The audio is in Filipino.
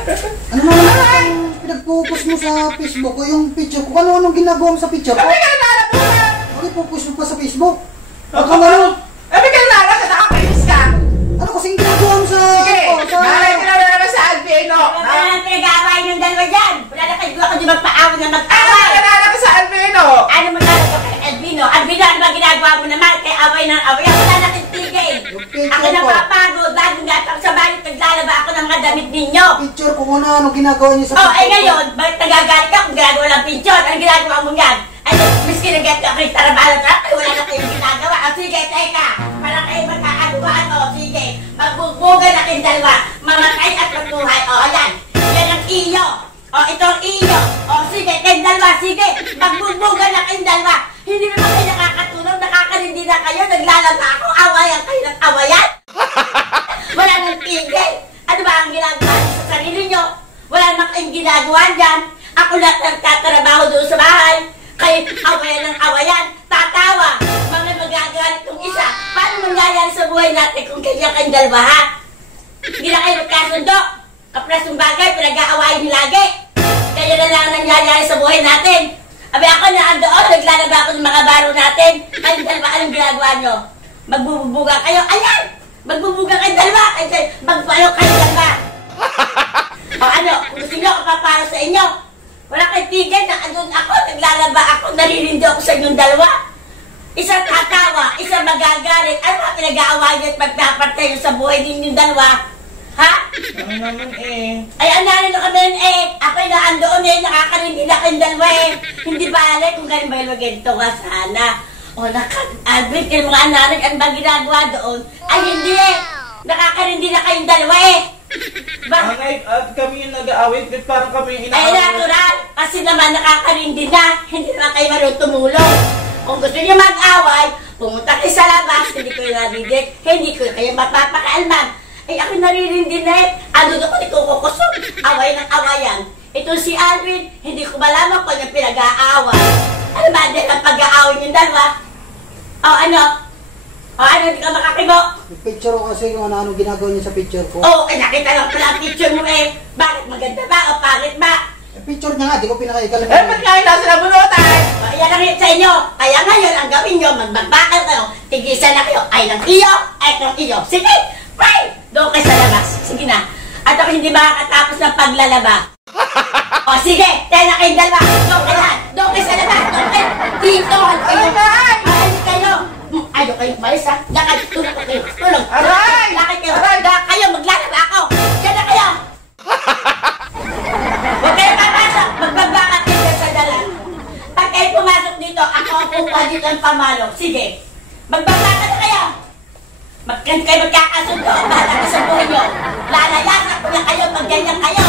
Ano naman yung pinag-focus mo sa Facebook ko, yung picture ko? Ano-anong ginagawa mo sa picture ko? Sabi ka nalalabunan! Bakit focus mo pa sa Facebook? Baka Ano? ano? Sabi ka nalalabunan, nakakainis ka! Ano kasing ginagawa mo sa... Sige, malay ka naman sa Alvino! Wala nang pinag-aawain yung dalawa dyan! Wala na kayo ako di magpaawan na Ano mag-away! ka nalalabunan sa Alvino? Ano maglalagay kay Albino? Albino, ano ba ginagawa mo naman? Kaya away ng away. Wala na titigil! Ako napapagod. Lagi nga ako sa bahay, naglalaba ako ng mga damit ninyo. Picture ko kung ano ginagawa niyo sa Oh, picture ay ngayon, bakit nagagalit ka kung ginagawa ng picture? Ano ginagawa mo yan? Ay, miskin na get ka kayo tarabaho na ay wala na kayong ginagawa. O sige, teka, para kayo magkakaduhan. O sige, magbugbugan na kayong dalawa. Mamatay at magbuhay. O, ayan. Yan ang iyo. O, ito ang iyo. O, sige, kayong dalawa, sige. Magbugbugan na kayong dalawa. Hindi naman kayo nakakatulong, nakakalindi na kayo. Naglalaba ako, awayan kayo ng awayan. Wala nang tigil. Ano ba ang ginagawa niyo sa sarili nyo? Wala naman kayong ginagawa dyan. Ako lang nagtatrabaho doon sa bahay. Kayo awayan ng awayan. Tatawa. Mga magagalit kong isa. Paano mangyayari sa buhay natin kung kanya kayong dalawa, ha? Hindi na kayo magkasundo. Kapras ng bagay, pinag-aawayin niyo lagi. Kaya na lang nangyayari sa buhay natin. Abi ako na andoon, naglalaba ako ng mga baro natin. Kayong dalawa, anong ginagawa nyo? Magbubuga kayo. Ayan! Magbubuga kayong dalawa. Magpayo kayong dalawa. O ano, kung gusto nyo, kapaparo sa inyo. Wala kayong tigil na andun ako, naglalaba ako, naririndi ako sa inyong dalawa. Isa tatawa, isa magagalit. Ano ba pinag-aawayan nyo at magpapantay nyo sa buhay ninyong dalawa? Ha? Ano naman eh? Ay, ananin na kami eh. Ako'y naandoon eh, nakakalindi na kayong dalawa eh. Hindi bale kung ganun ba yung magento ka sana. O, Albert, kayo mga ananin, ano ba ginagawa doon? Ay, hindi eh. Nakakalindi na kayong dalawa eh. Bakit? At kami yung nag-aawit, parang kami yung Ay, natural. Kasi naman nakakalindi na. Hindi naman kayo marunong tumulong. Kung gusto niyo mag-away, pumunta kayo sa labas. Hindi ko yung narinig. Hindi ko kayo mapapakaalman. Ay, ako naririndi na eh. Ano doon ko ikukukusok? Away ng awayan. Ito si Alvin, hindi ko malaman kung yung pinag-aaway. Ano ba din ang pag-aaway yung dalawa? O ano? O ano, hindi ka makakibo? Yung picture ko kasi kung ano ginagawa niyo sa picture ko. Oo, ay nakita lang pala ang picture mo eh. Bakit maganda ba o pangit ba? Picture niya nga, di ko pinakaigalan. Eh, ba't nga yung nasa nabunutan? O, yan ang hit sa inyo. Kaya ngayon, ang gawin nyo, magbakbakal kayo. Tigisan na kayo. Ay ng iyo, ay ng iyo. Sige, pray! Doon kayo sa labas. Sige na. At ako hindi makakatapos ng paglalaba. O sige, tayo na kayong dalawa. Doon kayo lahat. Doon kayo sa labas. Doon kayo. Dito. Ay kayo. Ayaw kayo malis ha. Lakad. Tulog ko kayo. Tulog. Aray! Lakad kayo. Lakad kayo. Maglalaba ako. Diyan na kayo. Huwag kayo papasok. Magbabakal kayo sa dalan. Pag kayo pumasok dito, ako ang kukuha dito ang pamalo. Sige. Magbabakal na kayo. Kayo magkakasundo. Bahala ka sa buhay nyo. Lalayasan ko na kayo. Pag ganyan kayo.